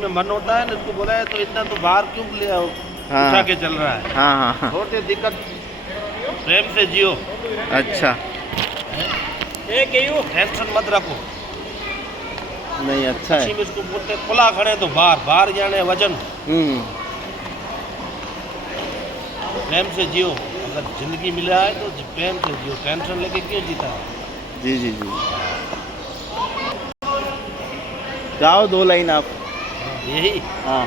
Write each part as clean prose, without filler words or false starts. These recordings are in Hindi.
में मन होता है ना, इसको बोला है तो इतना तो बाहर क्यों ले हाँ उठा के चल रहा है। हाँ हाँ हाँ। छोटे दिक्कत प्रेम से जियो। अच्छा टेंशन मत रखो। नहीं अच्छा है। पश्चिम इसको बोलते हैं खुला खड़े तो बाहर बाहर जाने वजन। प्रेम से जियो। अगर जिंदगी मिला है तो प्रेम से जियो, टेंशन लेके क्यों जीता है। जी जी जी। गाओ 2 लाइन आप। यही हाँ।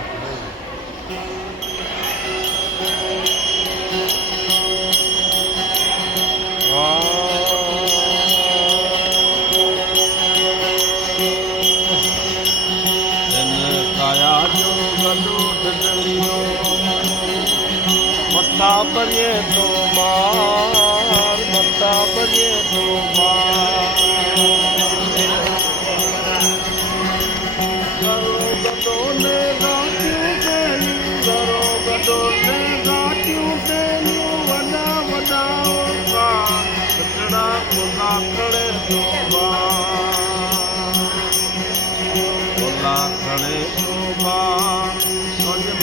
मत्था पर ये तो मार, मत्था पर ये तो मार। करो गदो ने गाटियों से न्यू, करो गदो ने गाटियों से न्यू, वना वना होगा बचड़ा खुला खड़े तो बार, खुला खड़े तो बार।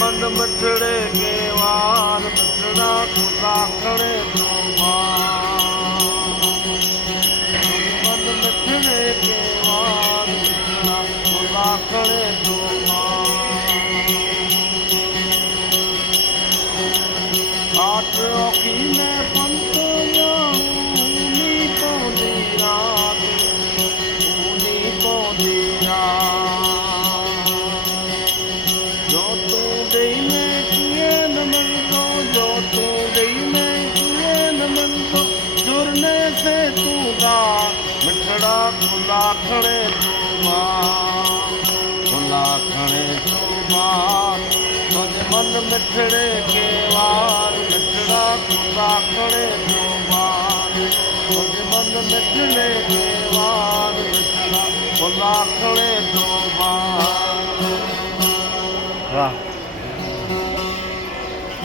मन मछड़े के वार, मछड़ा खुला खड़े तो बार। मन मछड़े के वार, मछड़ा खुला खड़े तो बार। आठ औखी में पंत ऊनी पौधी रात, ऊनी पौधी रात। जो तू दई में किए न मन को, जो तू दई में किए न मन को, जुड़ने से तू गा मिठड़ा खुला खड़े तो बार, खुला खड़े तो बार। मुझ मन मिठड़े के वार, मिठड़ा खुला खड़े तो बार। मुझ मन मिठड़े के वार, मिठड़ा खुला खड़े तो बार। वाह।